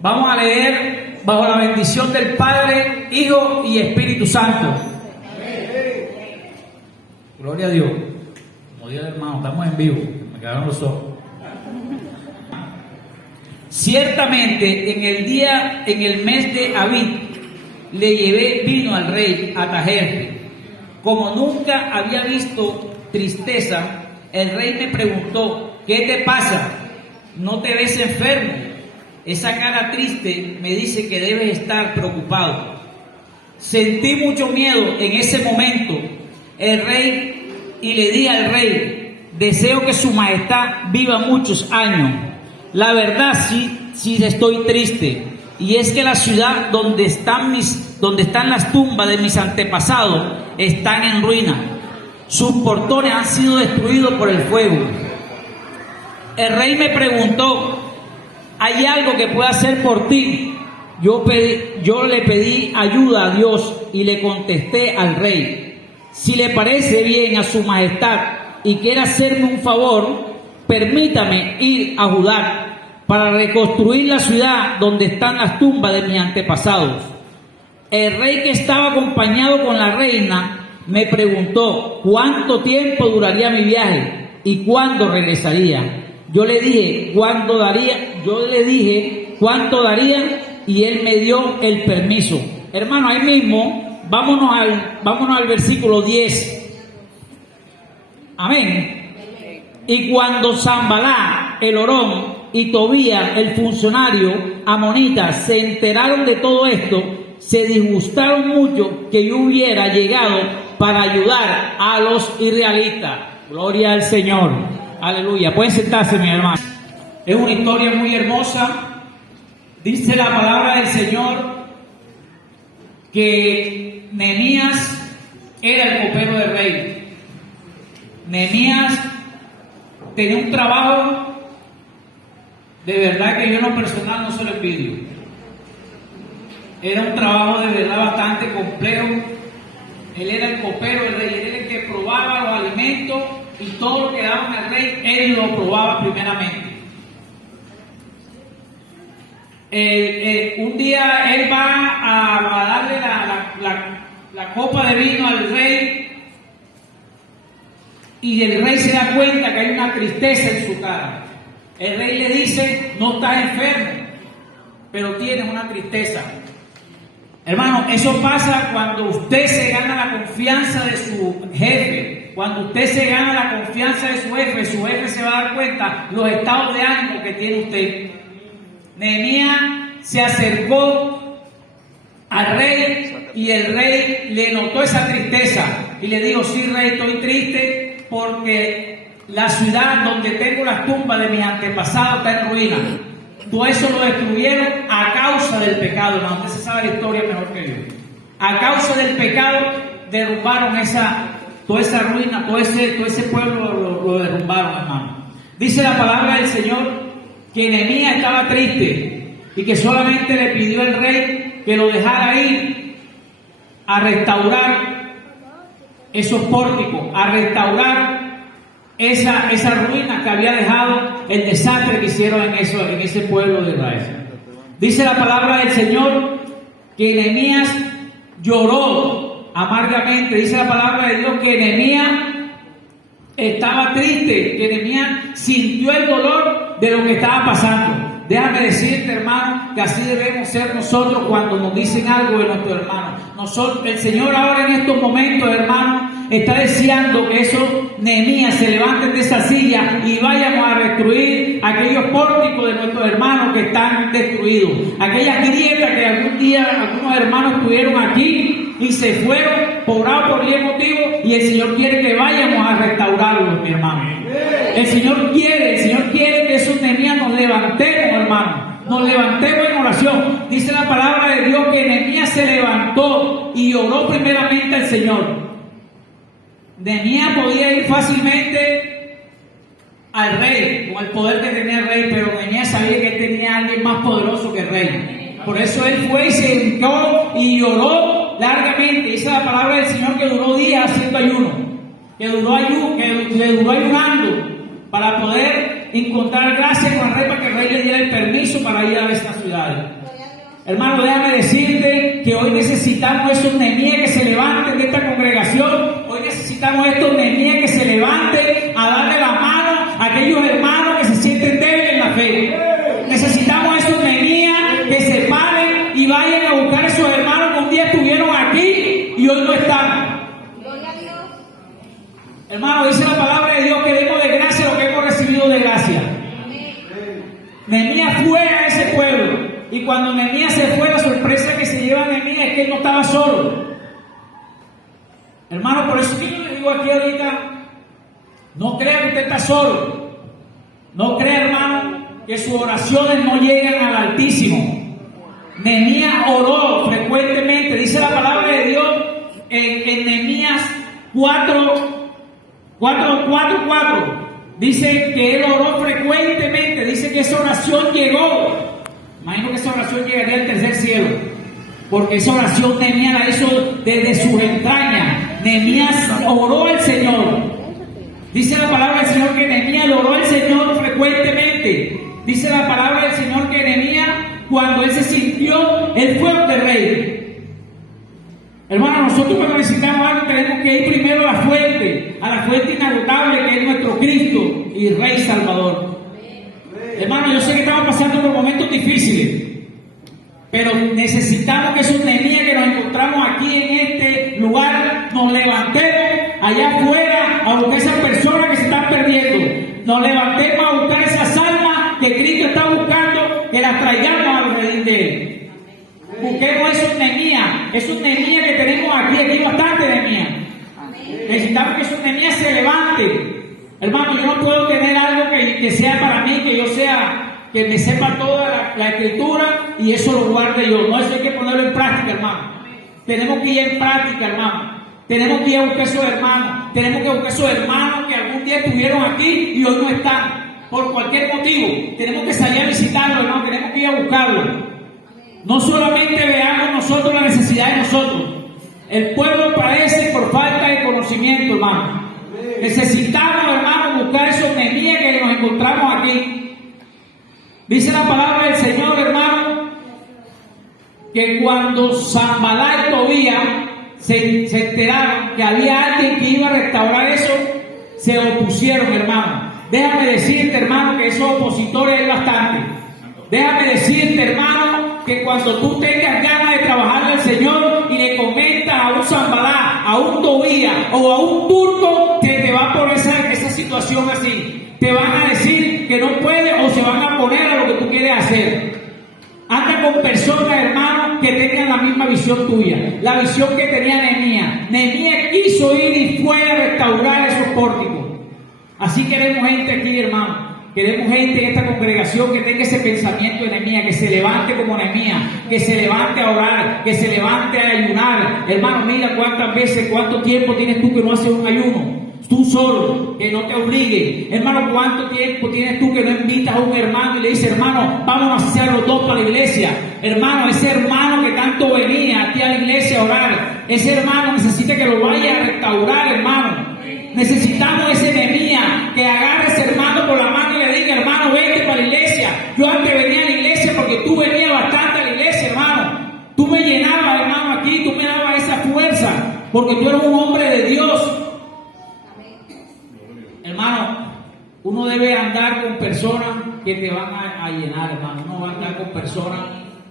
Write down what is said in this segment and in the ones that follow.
Vamos a leer bajo la bendición del Padre, Hijo y Espíritu Santo. Gloria a Dios. Como dice el hermano, estamos en vivo. Me quedaron los ojos. Ciertamente en el mes de Abib le llevé vino al rey Artajerjes. Como nunca había visto tristeza, el rey me preguntó: ¿qué te pasa? ¿No te ves enfermo? Esa cara triste me dice que debes estar preocupado. Sentí mucho miedo en ese momento y le dije al rey: deseo que su majestad viva muchos años. La verdad sí estoy triste, y es que la ciudad donde están las tumbas de mis antepasados están en ruina. Sus portones han sido destruidos por el fuego. El rey me preguntó: ¿hay algo que pueda hacer por ti? Yo le pedí ayuda a Dios y le contesté al rey: si le parece bien a su majestad y quiere hacerme un favor, permítame ir a Judá para reconstruir la ciudad donde están las tumbas de mis antepasados. El rey, que estaba acompañado con la reina, me preguntó cuánto tiempo duraría mi viaje y cuándo regresaría. Yo le dije cuánto daría y él me dio el permiso. Hermano, ahí mismo, vámonos al versículo 10. Amén. Y cuando Sanballat, el Orón, y Tobías, el funcionario amonita, se enteraron de todo esto, se disgustaron mucho que yo hubiera llegado para ayudar a los israelitas. Gloria al Señor. Aleluya. Pueden sentarse, mi hermano. Es una historia muy hermosa. Dice la palabra del Señor que Nehemías era el copero del rey. Nehemías tenía un trabajo de verdad que yo en lo personal no se lo envidio. Era un trabajo de verdad bastante complejo. Él era el copero del rey, él era el que probaba los alimentos y todo lo que daban al rey, él lo probaba primeramente. Un día él va a darle la copa de vino al rey y el rey se da cuenta que hay una tristeza en su cara. El rey le dice: no estás enfermo, pero tienes una tristeza. Hermano, eso pasa cuando usted se gana la confianza de su jefe. Cuando usted se gana la confianza de su jefe se va a dar cuenta los estados de ánimo que tiene usted. Nehemías se acercó al rey y el rey le notó esa tristeza y le dijo: sí, rey, estoy triste porque la ciudad donde tengo las tumbas de mis antepasados está en ruina. Todo eso lo destruyeron a causa del pecado, hermano. Usted se sabe la historia mejor que yo. A causa del pecado derrumbaron toda esa ruina, todo ese pueblo lo derrumbaron, hermano. Dice la palabra del Señor que Nehemías estaba triste y que solamente le pidió al rey que lo dejara ir a restaurar esos pórticos, a restaurar esa ruina que había dejado el desastre que hicieron en ese pueblo de Israel. Dice la palabra del Señor que Nehemías lloró amargamente. Dice la palabra de Dios que Nehemías estaba triste, que Nehemías sintió el dolor de lo que estaba pasando. Déjame decirte, hermano, que así debemos ser nosotros cuando nos dicen algo de nuestro hermano. El Señor ahora en estos momentos, hermano, está deseando que esos Nehemías se levanten de esa silla y vayamos a destruir aquellos pórticos de nuestros hermanos que están destruidos. Aquellas grietas que algún día algunos hermanos tuvieron aquí y se fueron por A por B motivo, y el Señor quiere que vayamos a restaurarlos, mi hermano. El Señor quiere que esos Nehemías nos levantemos, hermano. Nos levantemos en oración. Dice la palabra de Dios que Nehemías se levantó y oró primeramente al Señor. Nehemías podía ir fácilmente al rey, con el poder que tenía el rey, pero Nehemías sabía que tenía a alguien más poderoso que el rey. Por eso él fue y se hincó y lloró largamente. Dice la palabra del Señor que duró días haciendo ayuno, que duró ayunando para poder encontrar gracia con el rey para que el rey le diera el permiso para ir a estas ciudades. Hermano, déjame decirte que hoy necesitamos esos Nehemías que se levanten de esta congregación. Hoy necesitamos estos Nehemías que se levanten a darle la mano a aquellos hermanos que se sienten débiles en la fe. Necesitamos esos Nehemías que se paren y vayan a buscar a esos hermanos que un día estuvieron aquí y hoy no están. Hermano, dice la palabra de Dios que demos de gracia lo que hemos recibido de gracia. Nehemías fue a ese pueblo. Y cuando Nehemías se fue, la sorpresa que se lleva a Nehemías es que él no estaba solo. Hermano, por eso yo le digo aquí ahorita, no crea que usted está solo. No crea, hermano, que sus oraciones no llegan al Altísimo. Nehemías oró frecuentemente. Dice la palabra de Dios en Nehemías 4:4. Dice que él oró frecuentemente. Dice que esa oración llegó. Imagino que esa oración llegaría al tercer cielo, porque esa oración Nehemías la hizo desde sus entrañas. Nehemías oró al Señor. Dice la palabra del Señor que Nehemías oró al Señor frecuentemente. Dice la palabra del Señor que Nehemías, cuando él se sintió, él fue ante el rey. Hermano, nosotros cuando necesitamos algo tenemos que ir primero a la fuente inagotable que es nuestro Cristo y Rey Salvador. Hermano, yo sé que estamos pasando por momentos difíciles, pero necesitamos que esos Nehemías que nos encontramos aquí en este lugar, nos levantemos allá afuera a buscar a esas personas que se están perdiendo. Nos levantemos a buscar esas almas que Cristo está buscando, que las traigamos al redil de Él. Busquemos esos Nehemías que tenemos aquí hay bastante Nehemías. Necesitamos que esos Nehemías se levanten. Hermano, yo no puedo tener algo que sea para mí, que yo sea, que me sepa toda la escritura y eso lo guarde yo. No, eso hay que ponerlo en práctica, hermano. Tenemos que ir en práctica, hermano. Tenemos que ir a buscar esos hermanos. Tenemos que buscar esos hermanos que algún día estuvieron aquí y hoy no están. Por cualquier motivo. Tenemos que salir a visitarlos, hermano. Tenemos que ir a buscarlos. No solamente veamos nosotros la necesidad de nosotros. El pueblo padece por falta de conocimiento, hermano. Necesitamos, hermano, buscar esos Nehemías que nos encontramos aquí. Dice la palabra del Señor, hermano, que cuando Sanballat y Tobías se enteraron que había alguien que iba a restaurar eso, se opusieron, hermano. Déjame decirte, hermano, que esos opositores hay bastante. Déjame decirte, hermano, que cuando tú tengas ganas de trabajar al Señor y le comentas a un Sanballat, a un Tobías o a un turco que te va a poner esa situación así, te van a decir que no puede o se van a poner a lo que tú quieres hacer. Anda con personas, hermano, que tengan la misma visión tuya, la visión que tenía Nehemías. Nehemías quiso ir y fue a restaurar esos pórticos. Así queremos gente aquí, hermano. Queremos gente en esta congregación que tenga ese pensamiento de Nehemías, que se levante como Nehemías, que se levante a orar, que se levante a ayunar. Hermano, mira cuánto tiempo tienes tú que no haces un ayuno. Tú solo, que no te obligue. Hermano, ¿cuánto tiempo tienes tú que no invitas a un hermano y le dices, hermano, vámonos a hacer los dos para la iglesia? Hermano, ese hermano que tanto venía aquí a la iglesia a orar, ese hermano necesita que lo vaya a restaurar, hermano. Necesitamos ese Nehemías que agarre a ese hermano por la mano y le diga, hermano, vente para la iglesia. Yo antes venía a la iglesia porque tú venías bastante a la iglesia, hermano. Tú me llenabas, hermano, aquí, tú me dabas esa fuerza, porque tú eres un hombre de Dios. Hermano, uno debe andar con personas que te van a llenar, hermano. Uno va a andar con personas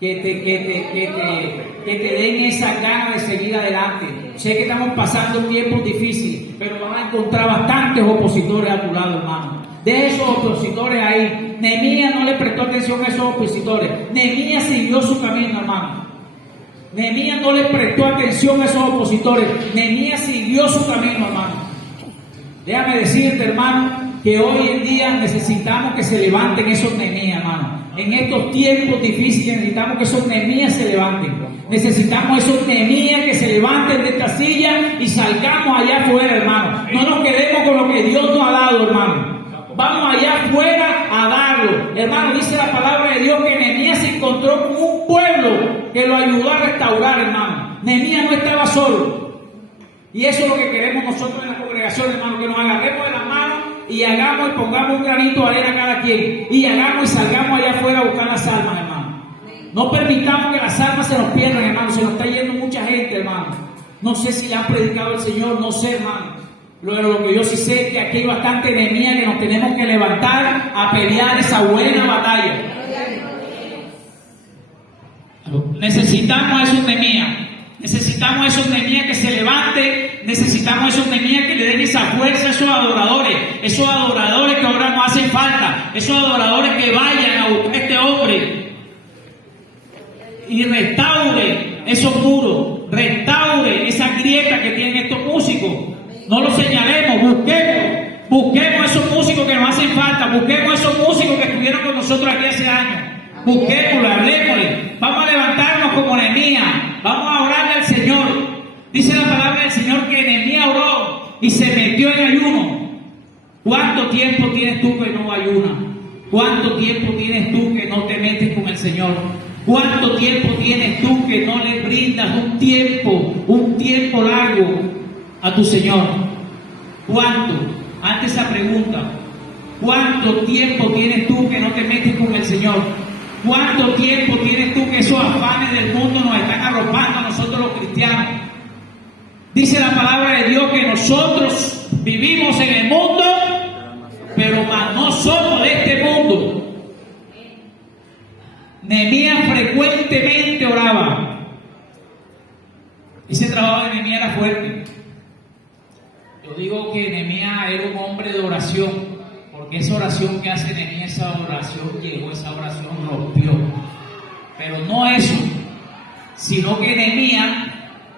que te den esa ganas de seguir adelante. Sé que estamos pasando tiempos difíciles, pero van a encontrar bastantes opositores a tu lado, hermano. De esos opositores ahí, Nehemías no le prestó atención a esos opositores. Nehemías siguió su camino, hermano. Nehemías no le prestó atención a esos opositores. Nehemías siguió su camino, hermano. Déjame decirte, hermano, que hoy en día necesitamos que se levanten esos Nehemías, hermano. En estos tiempos difíciles necesitamos que esos Nehemías se levanten. Necesitamos esos Nehemías que se levanten de esta silla y salgamos allá afuera, hermano. No nos quedemos con lo que Dios nos ha dado, hermano. Vamos allá afuera a darlo. Hermano, dice la palabra de Dios que Nehemías se encontró con un pueblo que lo ayudó a restaurar, hermano. Nehemías no estaba solo. Y eso es lo que queremos nosotros en la congregación, hermano, que nos agarremos de la mano y hagamos y pongamos un granito de arena cada quien, y hagamos y salgamos allá afuera a buscar las almas, hermano. No permitamos que las almas se nos pierdan, hermano. Se nos está yendo mucha gente, hermano. No sé si le han predicado el Señor, no sé, hermano. Lo que yo sí sé es que aquí hay bastante enemía que nos tenemos que levantar a pelear esa buena batalla. Necesitamos a esos Nehemías. Necesitamos a esos Nehemías que se levanten. Necesitamos a esos Nehemías que le den esa fuerza a esos adoradores que ahora nos hacen falta, esos adoradores que vayan a buscar a este hombre y restaure esos muros, restaure esa grieta que tienen estos músicos. No los señalemos, busquemos a esos músicos que nos hacen falta, busquemos a esos músicos que estuvieron con nosotros aquí hace años. Busquémoslo, hablemosle. Vamos a levantarnos como Nehemías. Vamos a orarle al Señor. Dice la palabra del Señor que Nehemías oró y se metió en ayuno. ¿Cuánto tiempo tienes tú que no ayunas? ¿Cuánto tiempo tienes tú que no te metes con el Señor? ¿Cuánto tiempo tienes tú que no le brindas un tiempo largo a tu Señor? ¿Cuánto? Ante esa pregunta, ¿cuánto tiempo tienes tú que no te metes con el Señor? ¿Cuánto tiempo tienes tú que esos afanes del mundo nos están arropando a nosotros los cristianos? Dice la palabra de Dios que nosotros vivimos en el mundo, pero más no somos de este mundo. Nehemías frecuentemente oraba. Ese trabajo de Nehemías era fuerte. Yo digo que Nehemías era un hombre de oración. Porque esa oración que hace Nehemías, esa oración rompió. Pero no eso, sino que Nehemías,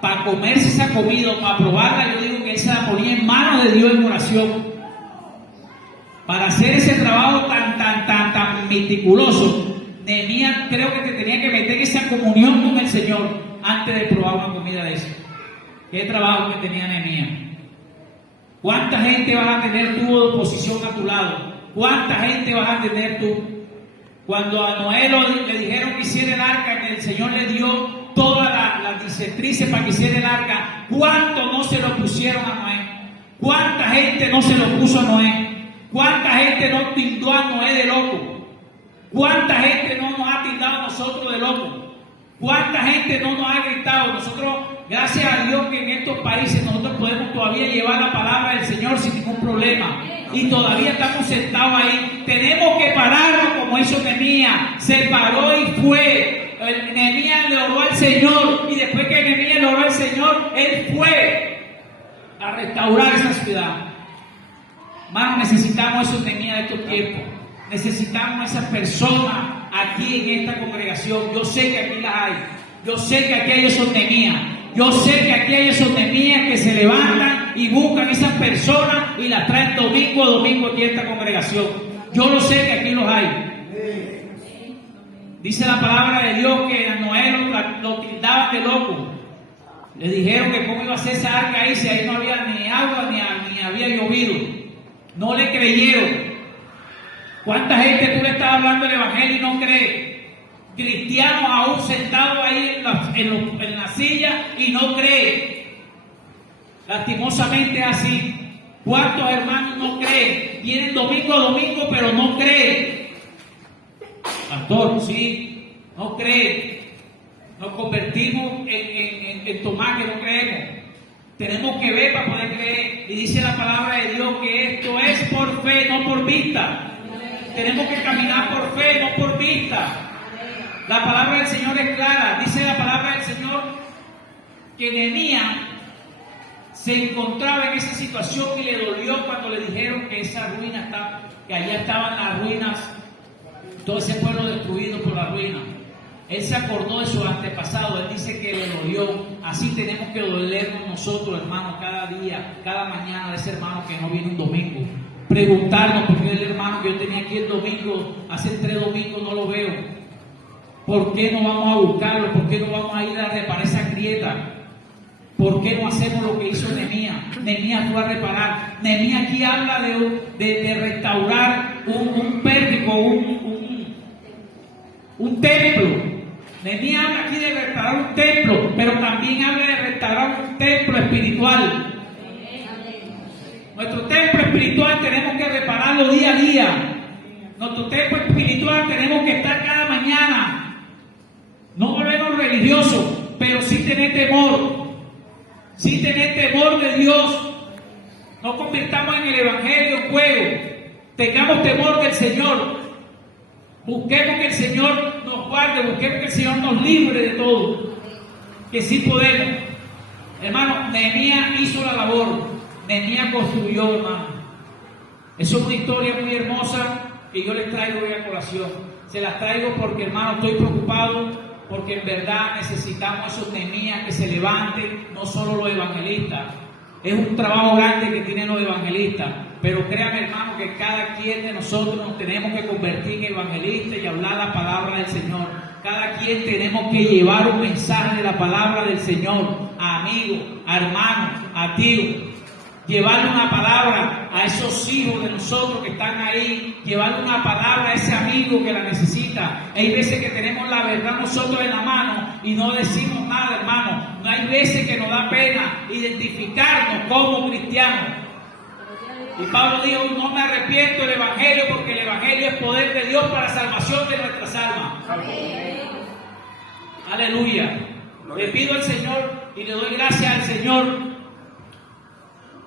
para comerse esa comida, para probarla, yo digo que él se la ponía en manos de Dios en oración. Para hacer ese trabajo tan meticuloso, Nehemías creo que te tenía que meter en esa comunión con el Señor antes de probar una comida de eso. ¿Qué trabajo que tenía Nehemías? ¿Cuánta gente vas a tener tú de oposición a tu lado? ¿Cuánta gente vas a tener tú? Cuando a Noé le dijeron que hiciera el arca, que el Señor le dio todas las directrices para que hiciera el arca, ¿cuánto no se lo pusieron a Noé? ¿Cuánta gente no se lo puso a Noé? ¿Cuánta gente no tildó a Noé de loco? ¿Cuánta gente no nos ha tildado a nosotros de loco? ¿Cuánta gente no nos ha gritado? Nosotros, gracias a Dios que en estos países nosotros podemos todavía llevar la palabra del Señor sin ningún problema. Y todavía estamos sentados ahí. Tenemos que pararnos como hizo Nehemías. Se paró y fue. Nehemías le oró al Señor. Y después que Nehemías le oró al Señor, él fue a restaurar esa ciudad. Hermano, necesitamos esos Nehemías de estos tiempos. Necesitamos esas personas aquí en esta congregación. Yo sé que aquí las hay. Yo sé que aquí hay esos Nehemías. Yo sé que aquí hay esos Nehemías que se levantan y buscan esas personas y las traen domingo a domingo aquí a esta congregación. Yo lo sé que aquí los hay. Dice la palabra de Dios que a Noé lo tildaban de loco. Le dijeron que cómo iba a ser esa arca ahí si ahí no había ni agua ni había llovido. No le creyeron. ¿Cuánta gente tú le estás hablando del evangelio y no cree? Cristianos aún sentados ahí en la silla y no creen. Lastimosamente es así. ¿Cuántos hermanos no creen? Vienen domingo a domingo pero no creen. Pastor, sí, no creen. Nos convertimos en Tomás que no creemos. Tenemos que ver para poder creer. Y dice la palabra de Dios que esto es por fe, no por vista. Tenemos que caminar por fe, no por vista. La palabra del Señor es clara. Dice la palabra del Señor que Nehemías se encontraba en esa situación y le dolió cuando le dijeron que esa ruina que allá estaban las ruinas, todo ese pueblo destruido por la ruina. Él se acordó de su antepasado. Él dice que le dolió. Así tenemos que dolernos nosotros, hermanos, cada día, cada mañana de ese hermano que no viene un domingo. Preguntarnos por qué el hermano que yo tenía aquí el domingo, hace 3 domingos no lo veo. ¿Por qué no vamos a buscarlo? ¿Por qué no vamos a ir a reparar esa grieta? ¿Por qué no hacemos lo que hizo Nehemías? Nehemías fue a reparar. Nehemías aquí habla de restaurar un pértico, un templo. Nehemías habla aquí de restaurar un templo, pero también habla de restaurar un templo espiritual. Nuestro templo espiritual tenemos que repararlo día a día. Nuestro templo espiritual tenemos que estar cada mañana. No volvernos religiosos, pero sí tener temor. Sí tener temor de Dios. No convirtamos en el evangelio en juego. Tengamos temor del Señor. Busquemos que el Señor nos guarde, busquemos que el Señor nos libre de todo. Que sí podemos. Hermano, Nehemías hizo la labor. Nehemías construyó, hermano. Eso es una historia muy hermosa que yo les traigo hoy a colación. Se las traigo porque, hermano, estoy preocupado, porque en verdad necesitamos esos Nehemías que se levanten, no solo los evangelistas. Es un trabajo grande que tienen los evangelistas, pero créanme, hermano, que cada quien de nosotros nos tenemos que convertir en evangelistas y hablar la palabra del Señor. Cada quien tenemos que llevar un mensaje de la palabra del Señor a amigos, a hermanos, a tíos. Llevarle una palabra a esos hijos de nosotros que están ahí, llevarle una palabra a ese amigo que la necesita. Hay veces que tenemos la verdad nosotros en la mano y no decimos nada, hermano. No hay veces que nos da pena identificarnos como cristianos. Y Pablo dijo, no me arrepiento del Evangelio porque el Evangelio es poder de Dios para salvación de nuestras almas. Aleluya. Le pido al Señor y le doy gracias al Señor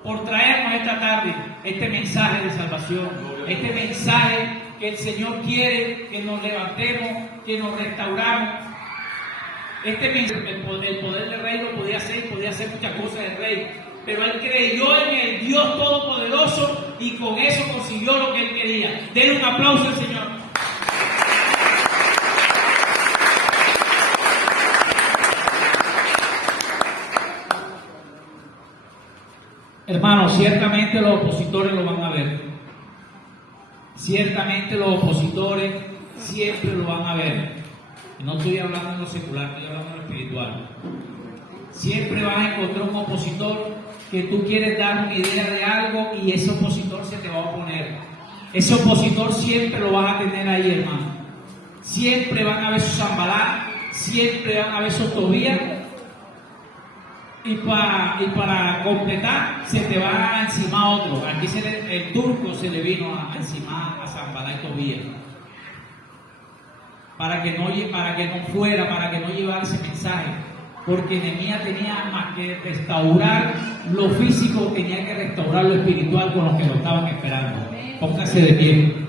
por traernos esta tarde este mensaje de salvación, este mensaje que el Señor quiere que nos levantemos, que nos restauramos. Este mensaje, el poder del rey lo podía hacer muchas cosas del rey, pero él creyó en el Dios Todopoderoso y con eso consiguió lo que él quería. Denle un aplauso al Señor. Hermanos, ciertamente los opositores lo van a ver. Ciertamente los opositores siempre lo van a ver. Y no estoy hablando en lo secular, estoy hablando en lo espiritual. Siempre vas a encontrar un opositor que tú quieres dar una idea de algo y ese opositor se te va a oponer. Ese opositor siempre lo vas a tener ahí, hermano. Siempre van a ver su Sanballat, siempre van a ver su Tobías. Y para completar, se te va encima otro. Aquí el turco se le vino encima a Sanballat y Tobías. Para que no llevara ese mensaje. Porque Nehemías tenía más que restaurar lo físico, tenía que restaurar lo espiritual con los que lo estaban esperando. Póngase de pie.